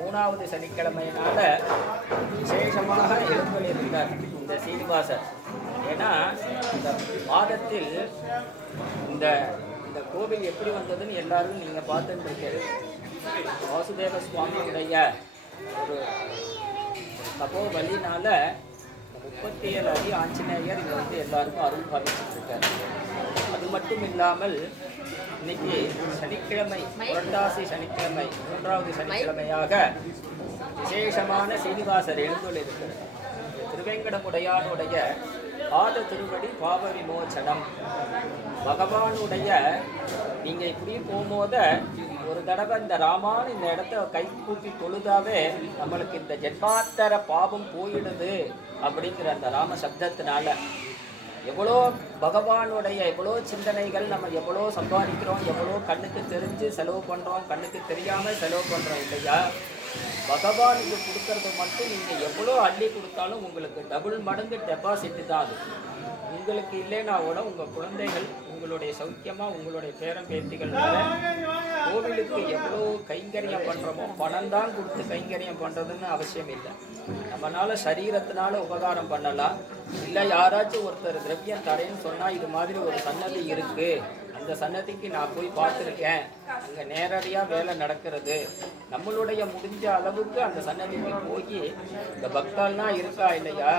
மூணாவது சனிக்கிழமையினால விசேஷமாக எழுந்தருளியிருந்தார் இந்த சீனிவாசர். ஏன்னா இந்த மாதத்தில் இந்த இந்த கோவில் எப்படி வந்ததுன்னு எல்லாரும் நீங்கள் பார்த்துட்டு இருக்கிறது. வாசுதேவ சுவாமியுடைய ஒரு தபோ வழினால 37 அடி ஆஞ்சநேயர் இங்கே வந்து எல்லாருக்கும் அருள் பாவிச்சுட்டு இருக்காரு. அது மட்டும் இல்லாமல் இன்னைக்கு சனிக்கிழமை, புரட்டாசி சனிக்கிழமை, மூன்றாவது சனிக்கிழமையாக விசேஷமான சீனிவாசர் எழுந்துள்ளிருக்கிறார். திருவேங்கடமுடையானுடைய பாத திருவடி பாவ விமோச்சனம். பகவானுடைய நீங்கள் இப்படி போகும்போது ஒரு தடவை இந்த ராமான் இந்த இடத்த கை கூப்பி தொழுதாவே நம்மளுக்கு இந்த ஜென்மாந்தர பாவம் போயிடுது அப்படிங்கிற அந்த ராம சப்தத்தினால எவ்வளோ பகவானுடைய எவ்வளோ சிந்தனைகள், நம்ம எவ்வளோ சம்பாதிக்கிறோம், எவ்வளோ கண்ணுக்கு தெரிஞ்சு செலவு பண்ணுறோம், கண்ணுக்கு தெரியாமல் செலவு பண்ணுறோம் இல்லையா? பகவானுக்கு கொடுக்கறது மட்டும் நீங்கள் எவ்வளோ அள்ளி கொடுத்தாலும் உங்களுக்கு டபுள் மடங்கு டெபாசிட் தான் அது. உங்களுக்கு இல்லைன்னா கூட உங்கள் குழந்தைகள் உங்களுடைய சௌக்கியமாக உங்களுடைய பேரம் பேத்திகள் கோவிலுக்கு எவ்வளோ கைங்கரியம் பண்ணுறோமோ பணம் தான் கொடுத்து கைங்கரியம் பண்ணுறதுன்னு அவசியம் இல்லை. நம்மளால சரீரத்தினால உபகாரம் பண்ணலாம். இல்லை யாராச்சும் ஒருத்தர் திரவியம் தரேன்னு சொன்னால் இது மாதிரி ஒரு சன்னதி இருக்குது, அந்த சன்னதிக்கு நான் போய் பார்த்துருக்கேன், அங்கே நேரடியாக வேலை நடக்கிறது, நம்மளுடைய முடிஞ்ச அளவுக்கு அந்த சன்னதிக்கு போய் இந்த பக்தால்னா இருக்கா இல்லையா,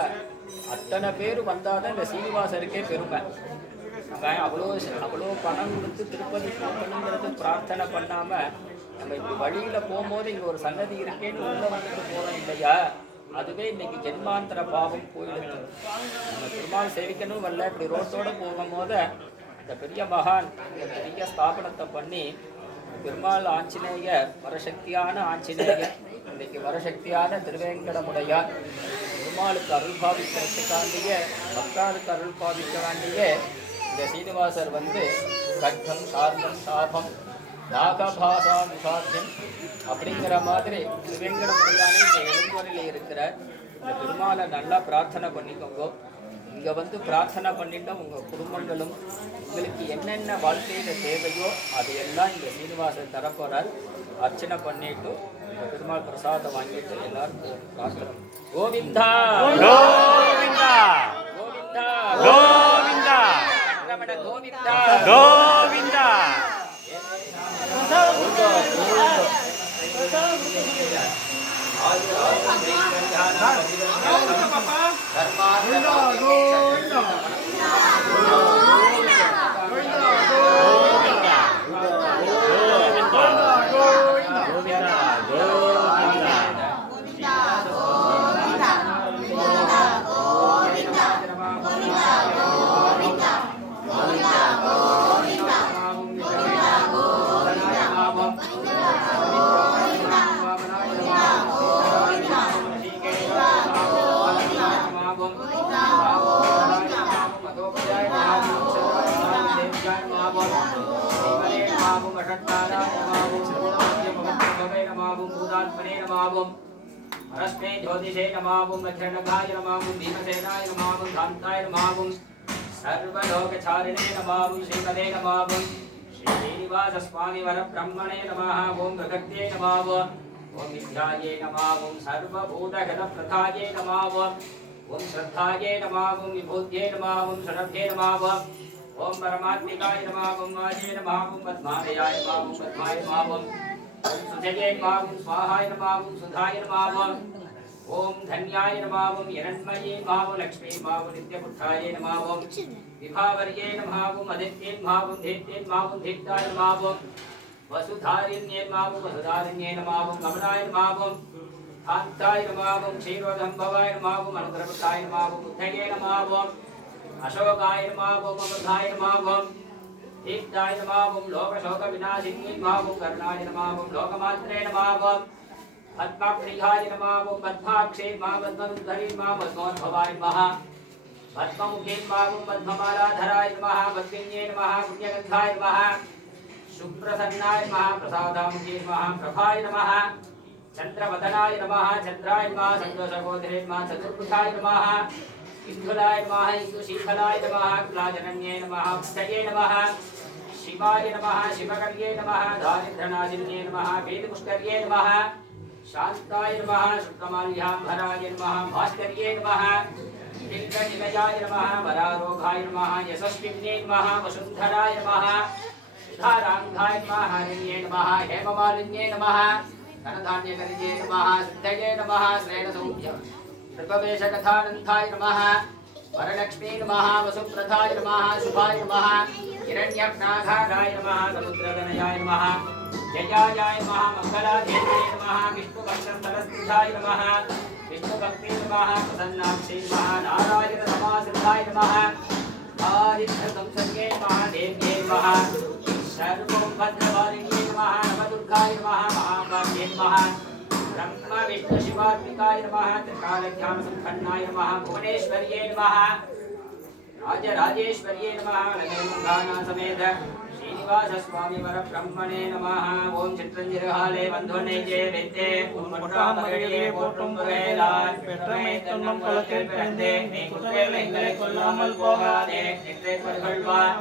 அத்தனை பேர் வந்தால் தான் இந்த சீனிவாசருக்கே பெருமை. அவ்வளோ பணம் கொடுத்து திருப்பதி போகணுங்கிறது பிரார்த்தனை பண்ணாமல் நம்ம இப்படி வழியில் போகும்போது இங்கே ஒரு சன்னதி இருக்கேன்னு உள்ளே வந்துட்டு போகிறோம் இல்லையா, அதுவே இன்னைக்கு ஜென்மாந்தர பாவம் போயிடுது. நம்ம பெருமாள் சேவிக்கணும் வரல, இப்படி ரோட்டோடு போகும்போது இந்த பெரிய மகான் இந்த பெரிய ஸ்தாபனத்தை பண்ணி பெருமாள் ஆஞ்சநேயர் வரசக்தியான ஆஞ்சநேயர், இன்னைக்கு வரசக்தியான திருவேங்கடமுடையார் பெருமாளுக்கு அருள் பாவிக்கிறதுக்காண்டியே பக்தாளுக்கு அருள் பாவிக்க வேண்டியே இந்த சீனிவாசர் வந்து கட்டம் சார்ந்தம் சாபம் நாகபாசா விசாத்தியம் அப்படிங்கிற மாதிரி திருவேங்கடமுடையானே இந்த எழுந்தூரில் இருக்கிற இந்த பெருமாளை நல்லா பிரார்த்தனை பண்ணிக்கோங்க. இங்கே வந்து பிரார்த்தனை பண்ணிட்டா உங்கள் குடும்பங்களும் உங்களுக்கு என்னென்ன வாழ்க்கையில் தேவையோ அதையெல்லாம் இந்த சீனிவாசன் தரப்போறார். அர்ச்சனை பண்ணிட்டு இந்த பெருமாள் பிரசாதம் வாங்கிட்டு எல்லாருக்கும் பிரார்த்தனை. கோவிந்தா கோவிந்தா கோவிந்தா கோவிந்தா ரமண கோவிந்தா கோவிந்தா. அரஸ்மே ஜோதிஷே நமாவும் லக்ஷணகாய நமாவும் பீமசேனாய நமாவும் காந்தாய நமாவும் சர்வலோகசாரிணே நமாவும் ஸ்ரீமதே நமாவும் ஸ்ரீ ஸ்ரீனிவாச சுவாமி வர பிரம்மணே நமஹ. ஓம் பிரகத்யே நமாவ, ஓம் வித்யாயே நமாவும் சர்வபூதகத பிரதாயே நமாவ, ஓம் ஸ்ரத்தாயே நமாவும் விபூத்யே நமாவும் சரப்யே நமாவ, ஓம் பரமாத்மிகாய நமாவும் வாஜே நமாவும் பத்மாலயாய நமாவும் பத்மாய நமாவும், ஓம் சுஜயே நமாவும் ஸ்வாஹாய நமாவும் சுதாய நமாவும், ஓம் தன்யாய நமாவும் இரண்மயே நமாவும் லக்ஷ்மீ நமாவும் நித்யபுத்தாய நமாவும், விபாவர்யே நமாவும் அதித்யே நமாவும் தேத்யே நமாவும் தேத்தாய நமாவும், வசுதாரிண்யே நமாவும் வசுதாரிண்யே நமாவும் கமலாய நமாவும், காந்தாய நமாவும் க்ஷீரோதம்பவாய நமாவும் அனுகிரபுத்தாய நமாவும் புத்தயே நமாவும், அசோகாய நமாவும் அமృతాయ நமாவும், தீப்தாய நமாவும் லோகசோக விநாசின்யே நமாவும் கருணாய நமாவும் லோகமாத்ரே நமாவும், பத்மப்ரியாய நமாவும் பத்மாக்ஷே நமாவும் பத்மதுதரே நமாவும் பத்மோத்பவாய நமஹ, பத்மமுகே நமாவும் பத்மமாலாதராய நமஹ, பத்மின்யே நமஹ புண்ணியகந்தாய நமஹ, சுப்ரசன்னாய நமஹ பிரசாதாமுகே நமஹ பிரபாய நமஹ, சந்திரவதனாய நமஹ சந்திராய நமஹ சந்தோஷகோதரே நமஹ சதுர்புதாய நமஹ, இந்துலாய நமஹ இந்துசீகலாய நமஹ குலாஜனன்யே நமஹ புத்தயே நமஹ, शिवाय नमः शिवकर्ये नमः दारिद्र्यनाशिन्ये नमः वेदपुष्कर्ये नमः शांताय नमः शुक्लमाल्याम्भराय नमः भास्कर्ये नमः नीलनिलयाय नमः वरारोहाय नमः यशस्विन्ये नमः वसुन्धराय नमः सुधाराङ्गाय नमः हरिण्ये नमः हेममालिन्ये नमः धनधान्यकर्ये नमः सिद्धये नमः श्रेणसौभ्य ऋग्वेशकथानन्दाय नमः वरलक्ष्मी नमः वसुप्रधाय नमः शुभाय नमः हिरण्यनागाय नमः समुद्रगणयाय नमः जयाय नमः मंगलादेव्ये नमः विष्णुभक्तस्थलस्थिताय नमः विष्णुभक्ते नमः प्रसन्नाक्षे नमः नारायण समासिद्धाय नमः आदित्यसंसर्गे नमः देव्ये नमः सर्वभद्रवारिण्ये नमः नवदुर्गाय नमः महाकाव्ये नमः ब्रह्म विष्णु शिवात्मिकाय नमः त्रिकालज्ञान संपन्नाय नमः भुवनेश्वर्ये नमः राजराजेश्वर्ये नमः लक्ष्मीगाना समेत श्रीनिवास स्वामी वर ब्रह्मणे नमः ओम चित्रंजरहाले बंधुने जे विद्ये ओम मुट्टामरिये पोट्टुम पुरेलाय பெற்றமை தன்னம் குலத்தில் பிறந்தே நீ குற்றங்களை கொல்லாமல் போகாதே நிற்றை கொள்வாய்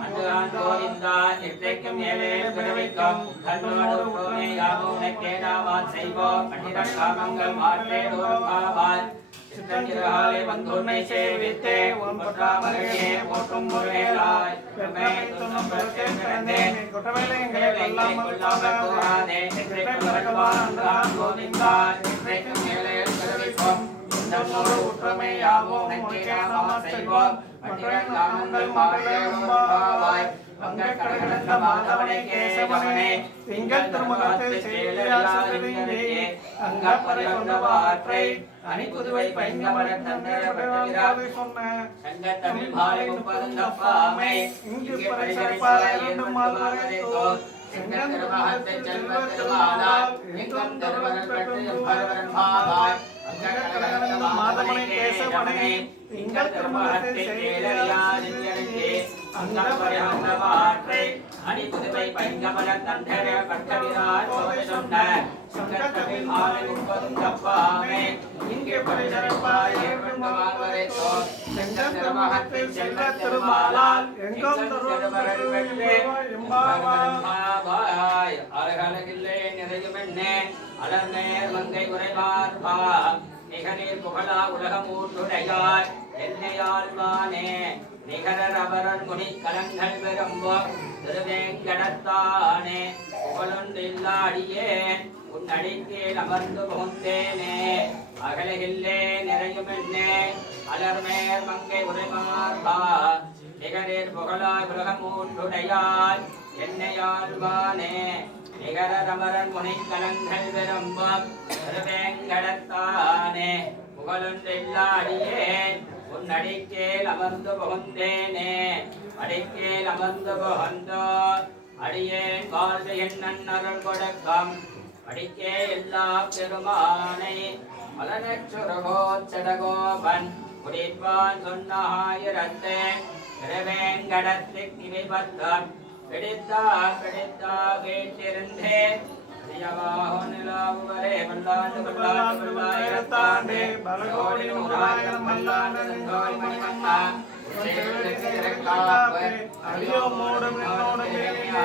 அன்றான் கோவிந்தா நிற்றைக்கும் மேலே பிறவைக்கும் தன்னோடு உடனே யாவோனக்கே நாவான் செய்வோம் பண்டிதன் காமங்கள் மாற்றே தோறும் चित्रंजरहाले बंधुने सेविते ओम मुट्टामरिये पोट्टुम पुरेलाय பெற்றமை தன்னம் குலத்தில் பிறந்தே குற்றங்களை கொல்லாமல் போகாதே நிற்றை கொள்வாய் அன்றான் கோவிந்தா நிற்றைக்கும் மேலே பிறவைக்கும் தன்னோடு உடனே யாவோனக்கே நாவான் செய்வோம் பண்டிதன் காமங்கள் மாற்றே தோறும் வங்கக்கடகடந்த மாதவனே கேசவனே திங்கள் திருமுகத்தில் சேலையாசரியே அங்கப்பரிகொண்டவாற்றை அணிபுதுவை பைங்கமலர் தந்தரப்பட்டவிராவி சொன்ன சங்கத்தமிழ் மாலை முப்பதுங்கப்பாமை இங்கு பரிசரிப்பாய் என்னும் மால்வரைத்தோ செங்கத்திருமகத்தை செல்வத் திருமாலால் எங்கும் தருவரல் பெற்று பரவரன் மாவாய் அங்கக்கடகடந்த மாதவனே கேசவனே திங்கள் திருமுகத்தில் சேலையாசரியே அங்கப்பரிகொண்டவாற்றை அணிபுதுவை பைங்கமலர் தந்தரப்பட்டவிராவி சொன்ன சங்கத்தமிழ் மாலை முப்பதுங்கப்பாமை இங்கே பரிசரிப்பாய் என்னும் மால்வரைத்தோ செங்கத்திருமகத்தில் செல்வத் திருமாலால் எங்கும் தருவரல் பெற்று எம்பாவாய் அழகழகில்லே நிறையுமென்னே அலர்நேர் மங்கை உரைவார்பா நிகநீர் புகழா உலகமூற்றுடையாய் என்னையாழ்வானே நிகரர் அபரன் முனி கலங்கள் பெரும்போ திருவேங்கடத்தானே புகழொன்றில்லாடியேன் உன் அடிக்கீழ் அமர்ந்து புகுந்தேனே அகலகில்லே நிறையுமென்னே அலர்மேர் மங்கை உரைமார்பா நிகரீர் புகழாய் உலகமூற்றுடையாய் என்னையாழ்வானே நிகரர் அமரன் முனி கலங்கள் பெரும்போ திருவேங்கடத்தானே புகழொன்றில்லாடியேன் உன் அடிக்கேல் அமர்ந்து புகுந்தேனே அடிக்கேல் அமர்ந்து புகுந்தோ அடியேன் வாழ்வு என் அருள் கொடுக்கம் அடிக்கே எல்லா பெருமானை மலனச்சுரகோச்சடகோபன் குடிப்பான் சொன்னாயிரத்தே திருவேங்கடத்திற்கு கிவிபத்தம் பிடித்தா கேட்டிருந்தேன் நிலாவுவரே பல்லாண்டு பல்லாண்டு பல்லாயிரத்தாண்டே பலகோடி நூறாயிரம் பல்லாண்டு செங்கோல் மணிமன்னா அடியோ மூடும் என்னோடு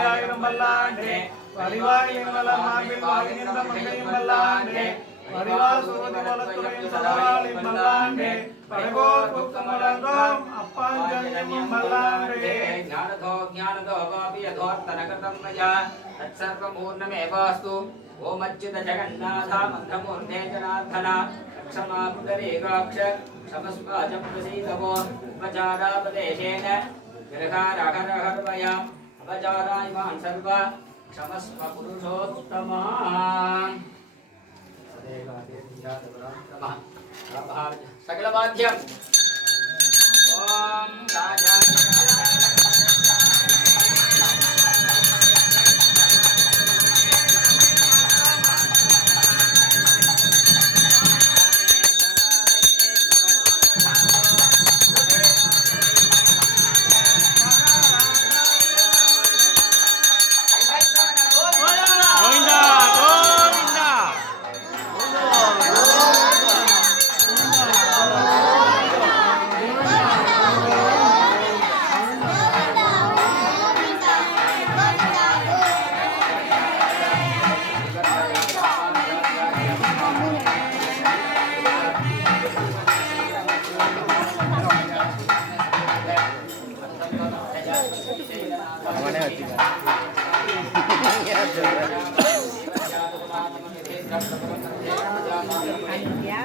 ஆயிரம் பல்லாண்டே வடிவாய் எங்கள மார்பில் வாழ்கின்ற மங்கையும் பல்லாண்டே வடிவால் சுருதி வளத்துறையும் சதவாளின் பல்லாண்டே படைபோர் புக்கமலங்கோம் அப்பாஞ்சன்யமும் பல்லாண்டே ஞானதோ வாபி யதோர்த்தனகதம் மயா तत्सर्वपूर्णमेवास्तु ओम अच्युत जगन्नाथ मन्त्रमूर्ते जनार्दन क्षमा पुंडरीकाक्ष क्षमस्वाच प्रसीदवो उपचारापदेशेन गृहारहरहर्वया अपचारायमान् सर्व क्षमस्व पुरुषोत्तमा सकलवाद्यम् ओम राजा அவனே வச்சுக்கலாம். ஏன் சொல்ற? அனுப்பியா